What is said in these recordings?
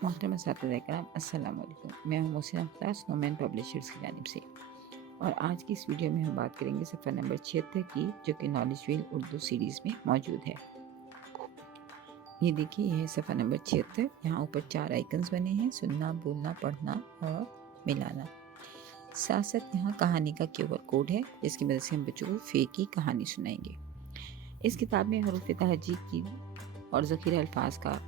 मोहतरम असातिज़ा किराम, अस्सलाम वालेकुम। मैं हूँ मोहसिना अख्तर, स्नोमैन पब्लिशर्स की जानिब से, और आज की इस वीडियो में हम बात करेंगे सफ़र नंबर 76 की, जो कि नॉलेज व्हील उर्दू सीरीज़ में मौजूद है। ये देखिए, यह है सफ़र नंबर 76। यहाँ ऊपर 4 आइकन्स बने हैं: सुनना, बोलना, पढ़ना और मिलाना। साथ साथ यहाँ कहानी का QR कोड है, जिसकी मदद से हम बच्चों को फ़े की कहानी सुनाएंगे। इस किताब में हरूफ तहजीक की और ज़ख़ीरा अल्फाज का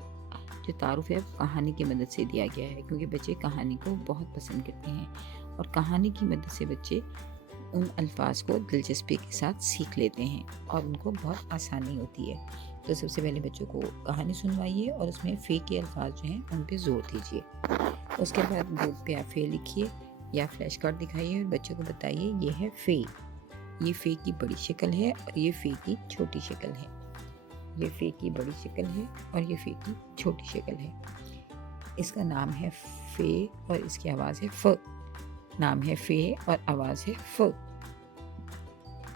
जो तारुफ है कहानी की मदद से दिया गया है, क्योंकि बच्चे कहानी को बहुत पसंद करते हैं और कहानी की मदद से बच्चे उन अल्फाज को दिलचस्पी के साथ सीख लेते हैं और उनको बहुत आसानी होती है। तो सबसे पहले बच्चों को कहानी सुनवाइए और उसमें फ़े के अल्फाज जो हैं उन पे ज़ोर दीजिए। उसके बाद बोर्ड पे आप फ़े लिखिए या फ्लैश कार्ड दिखाइए और बच्चों को बताइए ये है फ़े, ये फ़े की बड़ी शक्ल है और ये फ़े की छोटी शक्ल है। ये फ़े की बड़ी शक्ल है और ये फ़े की छोटी शक्ल है। इसका नाम है फ़े और इसकी आवाज़ है फ़। नाम है फ़े और आवाज़ है फ़।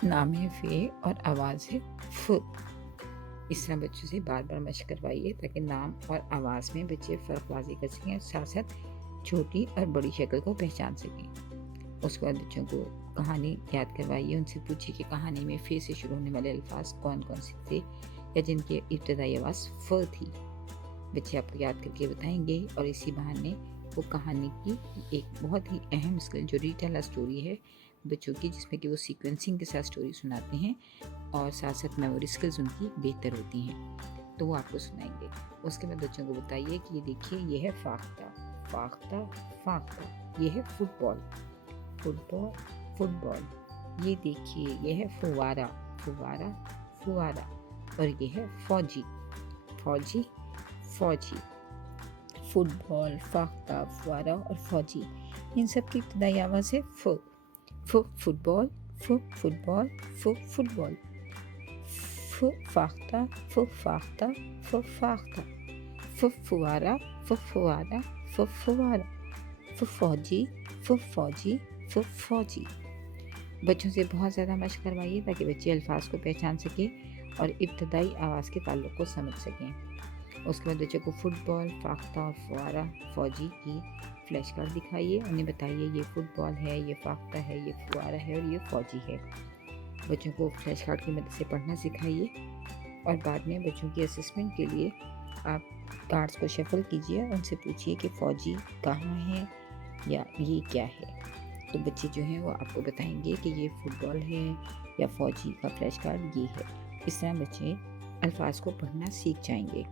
नाम है फ़े और आवाज़ है फ़। इस तरह बच्चों से बार बार मशक करवाइए ताकि नाम और आवाज़ में बच्चे फ़र्कबाजी कर सकें, साथ साथ छोटी और बड़ी शक्ल को पहचान सकें। उसके बाद बच्चों को कहानी याद करवाइए, उनसे पूछिए कि कहानी में फ़े से शुरू होने वाले अल्फाज कौन कौन से थे या जिनकी इब्तदाई आवाज़ फ़ थी। बच्चे आपको याद करके बताएंगे और इसी बहाने वो कहानी की एक बहुत ही अहम स्किल जो रीटेल स्टोरी है बच्चों की, जिसमें कि वो सीक्वेंसिंग के साथ स्टोरी सुनाते हैं और साथ साथ मेमोरी स्किल्स उनकी बेहतर होती हैं, तो वो आपको सुनाएंगे। उसके बाद बच्चों को बताइए कि ये देखिए, ये है फाख्ता, फाख्ता, फाख्ता। ये है फुटबॉल, फुटबॉल, फुटबॉल। ये देखिए, ये है फुवारा, फुवारा, फुवारा। और ये है फौजी, फौजी, फौजी। फुटबॉल, फाख्ता, फुवारा और फौजी, इन सब की इब्तदाई आवाज़ है फ। फ फुटबॉल, फ फुटबॉल, फ फुटबॉल। फ फाख्ता, फ फाख्ता, फ फाख्ता। फ फुवारा, फ फुवारा, फ फुवारा। फ फौजी, फ फौजी, फ फौजी। बच्चों से बहुत ज़्यादा मशक करवाइए ताकि बच्चे अल्फाज को पहचान सकें और इब्तदाई आवाज़ के ताल्लुक़ को समझ सकें। उसके बाद बच्चों को फुटबॉल, फाख्ता और फुवारा, फौजी की फ्लैश कार्ड दिखाइए। उन्हें बताइए ये फुटबॉल है, ये फाख्ता है, ये फुवारा है और ये फौजी है। बच्चों को फ्लैश कार्ड की मदद से पढ़ना सिखाइए और बाद में बच्चों की असेसमेंट के लिए आप कार्ड्स को शफल कीजिए और उनसे पूछिए कि फ़ौजी कहाँ है या ये क्या है। तो बच्चे जो हैं वो आपको बताएंगे कि ये फुटबॉल है या फ़ौजी का फ्लैश कार्ड ये है। इस तरह बच्चे अल्फाज को पढ़ना सीख जाएंगे।